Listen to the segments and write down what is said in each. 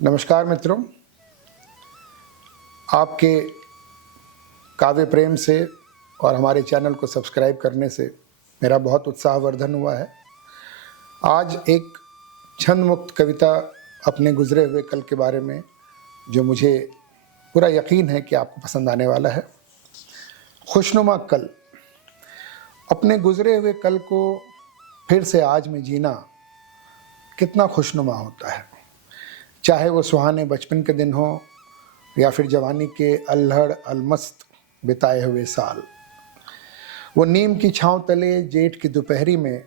नमस्कार मित्रों, आपके काव्य प्रेम से और हमारे चैनल को सब्सक्राइब करने से मेरा बहुत उत्साहवर्धन हुआ है। आज एक छंद मुक्त कविता अपने गुजरे हुए कल के बारे में, जो मुझे पूरा यकीन है कि आपको पसंद आने वाला है। खुशनुमा कल। अपने गुजरे हुए कल को फिर से आज में जीना कितना खुशनुमा होता है, चाहे वो सुहाने बचपन के दिन हो या फिर जवानी के अल्हड़ अलमस्त बिताए हुए साल। वो नीम की छांव तले जेठ की दोपहरी में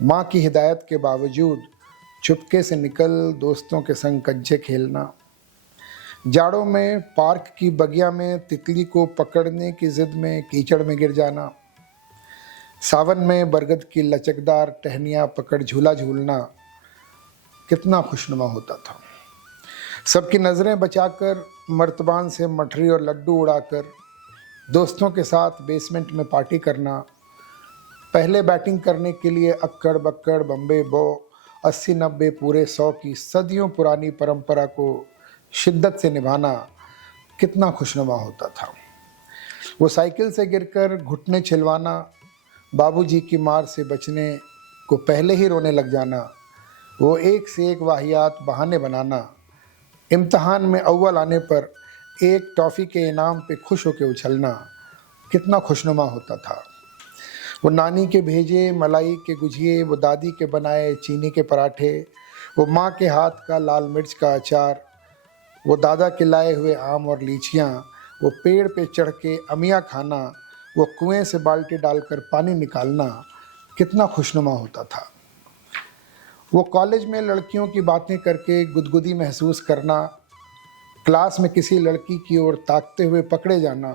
माँ की हिदायत के बावजूद चुपके से निकल दोस्तों के संग कंचे खेलना, जाड़ों में पार्क की बगिया में तितली को पकड़ने की जिद में कीचड़ में गिर जाना, सावन में बरगद की लचकदार टहनियाँ पकड़ झूला झूलना कितना खुशनुमा होता था। सबकी नज़रें बचाकर मर्तबान से मठरी और लड्डू उड़ाकर दोस्तों के साथ बेसमेंट में पार्टी करना, पहले बैटिंग करने के लिए अक्कड़ बक्कड़ बम्बे बो 80-90 पूरे 100 की सदियों पुरानी परंपरा को शिद्दत से निभाना कितना खुशनुमा होता था। वो साइकिल से गिरकर घुटने छिलवाना, बाबूजी की मार से बचने को पहले ही रोने लग जाना, वो एक से एक वाहियात बहाने बनाना, इम्तहान में अव्वल आने पर एक टॉफ़ी के इनाम पे खुश होकर उछलना कितना खुशनुमा होता था। वो नानी के भेजे मलाई के गुजिये, वो दादी के बनाए चीनी के पराठे, वो माँ के हाथ का लाल मिर्च का अचार, वो दादा के लाए हुए आम और लीचियाँ, वो पेड़ पे चढ़ के अमिया खाना, वो कुएं से बाल्टी डालकर पानी निकालना कितना खुशनुमा होता था। वो कॉलेज में लड़कियों की बातें करके गुदगुदी महसूस करना, क्लास में किसी लड़की की ओर ताकते हुए पकड़े जाना,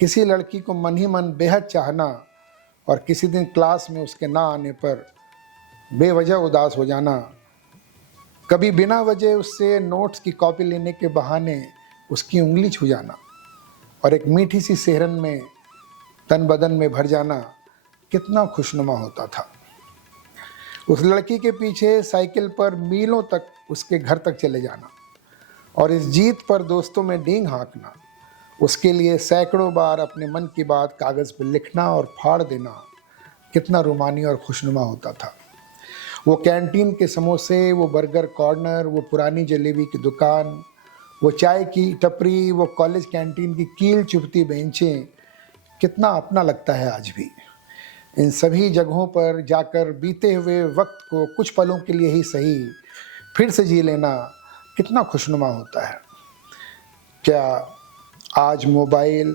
किसी लड़की को मन ही मन बेहद चाहना और किसी दिन क्लास में उसके ना आने पर बेवजह उदास हो जाना, कभी बिना वजह उससे नोट्स की कॉपी लेने के बहाने उसकी उंगली छू जाना और एक मीठी सी सेहरन में तन बदन में भर जाना कितना खुशनुमा होता था। उस लड़की के पीछे साइकिल पर मीलों तक उसके घर तक चले जाना और इस जीत पर दोस्तों में डींग हाँकना, उसके लिए सैकड़ों बार अपने मन की बात कागज़ पर लिखना और फाड़ देना कितना रोमानी और खुशनुमा होता था। वो कैंटीन के समोसे, वो बर्गर कॉर्नर, वो पुरानी जलेबी की दुकान, वो चाय की टपरी, वो कॉलेज कैंटीन की कील चुभती बेंचें कितना अपना लगता है आज भी। इन सभी जगहों पर जाकर बीते हुए वक्त को कुछ पलों के लिए ही सही फिर से जी लेना कितना खुशनुमा होता है। क्या आज मोबाइल,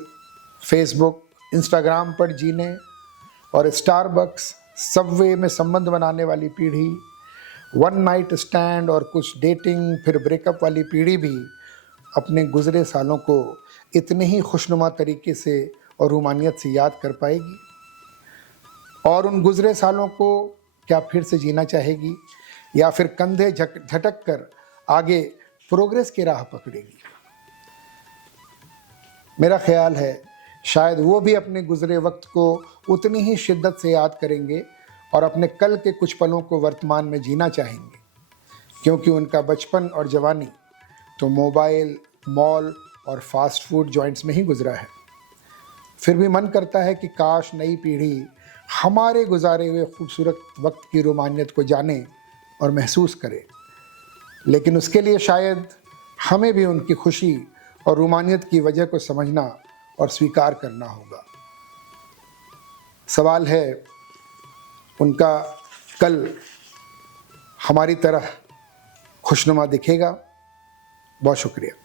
फेसबुक, इंस्टाग्राम पर जीने और स्टारबक्स, सबवे में संबंध बनाने वाली पीढ़ी, वन नाइट स्टैंड और कुछ डेटिंग फिर ब्रेकअप वाली पीढ़ी भी अपने गुजरे सालों को इतने ही खुशनुमा तरीके से और रूमानियत से याद कर पाएगी? और उन गुजरे सालों को क्या फिर से जीना चाहेगी या फिर कंधे झटक कर आगे प्रोग्रेस की राह पकड़ेगी? मेरा ख्याल है शायद वो भी अपने गुजरे वक्त को उतनी ही शिद्दत से याद करेंगे और अपने कल के कुछ पलों को वर्तमान में जीना चाहेंगे, क्योंकि उनका बचपन और जवानी तो मोबाइल, मॉल और फास्ट फूड जॉइंट्स में ही गुजरा है। फिर भी मन करता है कि काश नई पीढ़ी हमारे गुजारे हुए खूबसूरत वक्त की रोमानियत को जाने और महसूस करे, लेकिन उसके लिए शायद हमें भी उनकी खुशी और रोमानियत की वजह को समझना और स्वीकार करना होगा। सवाल है, उनका कल हमारी तरह खुशनुमा दिखेगा? बहुत शुक्रिया।